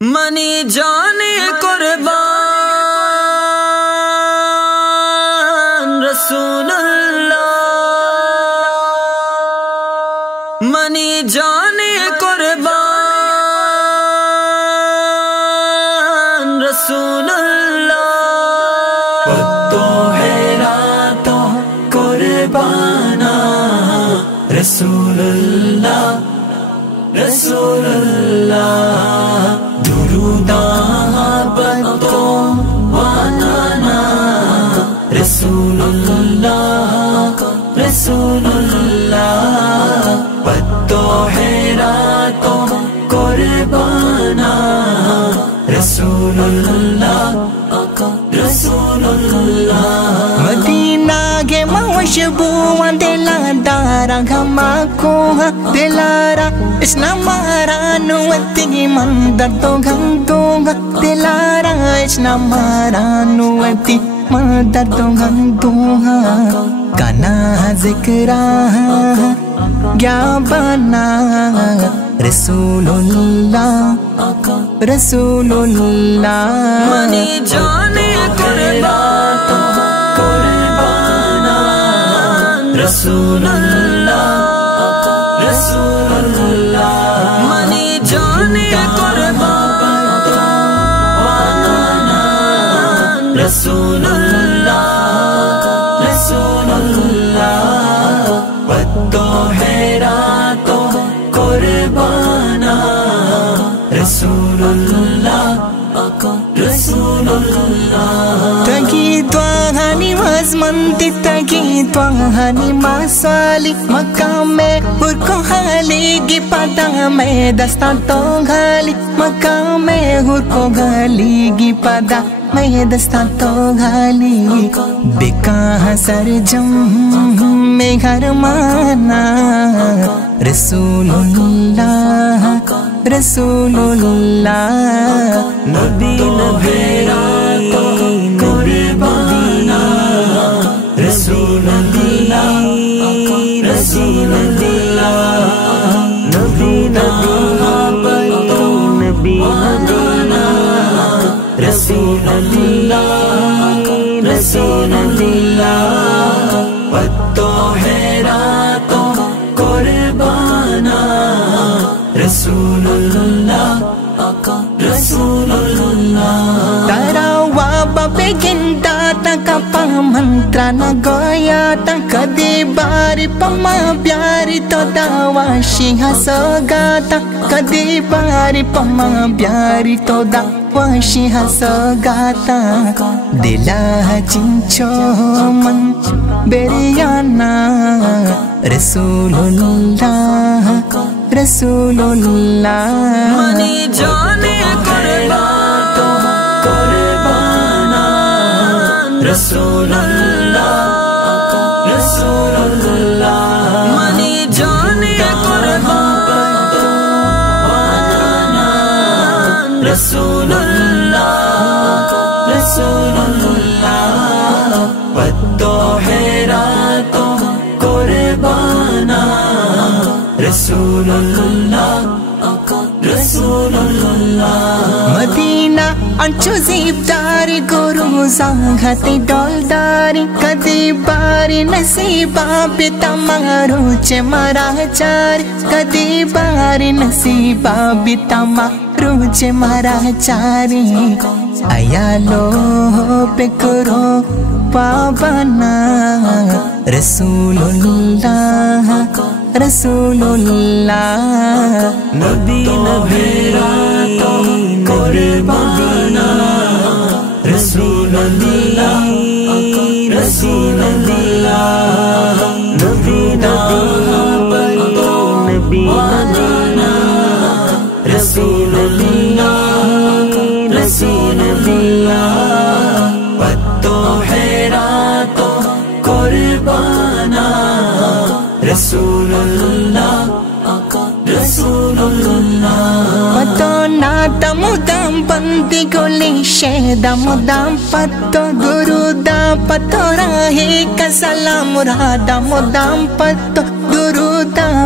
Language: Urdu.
منی جانے قربان رسول اللہ، منی جانے قربان رسول اللہ، تو ہے راتوں قربانا رسول اللہ رسول اللہ، دروداں بتو وانانا رسول اللہ رسول اللہ، بتو ہے راتوں قربانا رسول اللہ رسول اللہ، مدینہ کے مشبوع دلارا گھماکو دلارا اسلام مارا نوتی مندر تو گھنٹو دلارا اسلام مارا نوتی مندر تو گھنٹو کنا ذکرہ کیا بنا رسول اللہ رسول اللہ، منی جانے قربان رسول اللہ رسول اللہ، منی جانے قربان رسول اللہ رسول اللہ، بتو ہے راتوں قربانا رسول اللہ رسول اللہ، تگی توہانی وزمنتی تگی توہانی ماسالی مقام میں ہرکو حالی گی پتا میں دستا تو گھالی مقام میں ہرکو گھالی گی پتا میں دستا تو گھالی بکاہ سر جم میں گھر مانا رسول اللہ رسول اللہ، نبی نبی قربانا رسول اللہ رسول اللہ، نبی نبی رسول اللہ رسول اللہ، بتو ہے راتوں قربانا رسول اللہ رسول اللہ، تارا وابا پہ گنتا تک پا منترا نہ گویا تک کدی باری پما پیاری تو داواشی ہسو گاتا کدی باری پما پیاری تو داواشی ہسو گاتا، دلا چنچو من بریانا رسول اللہ رسول اللہ، منی جانے قربانا رسول اللہ رسول اللہ، منی جانے قربانا رسول اللہ رسول اللہ، بتو ہے راتوں قربانا رسول اللہ رسول اللہ، مدینہ انچو زیبداری گرو زانگھتی ڈولداری کدی باری نصیبہ بیتا مارو چے مرا چاری کدی باری نصیبہ بیتا مارو چے مرا چاری، ایالو پہ کرو پابانا رسول اللہ رسول اللہ، نبی قربانا رسول اللہ رسول اللہ، نبی قربانا رسول اللہ رسول اللہ، بتو ہے راتوں قربانا رسول اللہ رسول اللہ، پتو ناتا مدام بندی گولی شہدہ مدام پتو درودہ پتو راہی کا سلام رادا مدام پتو درودہ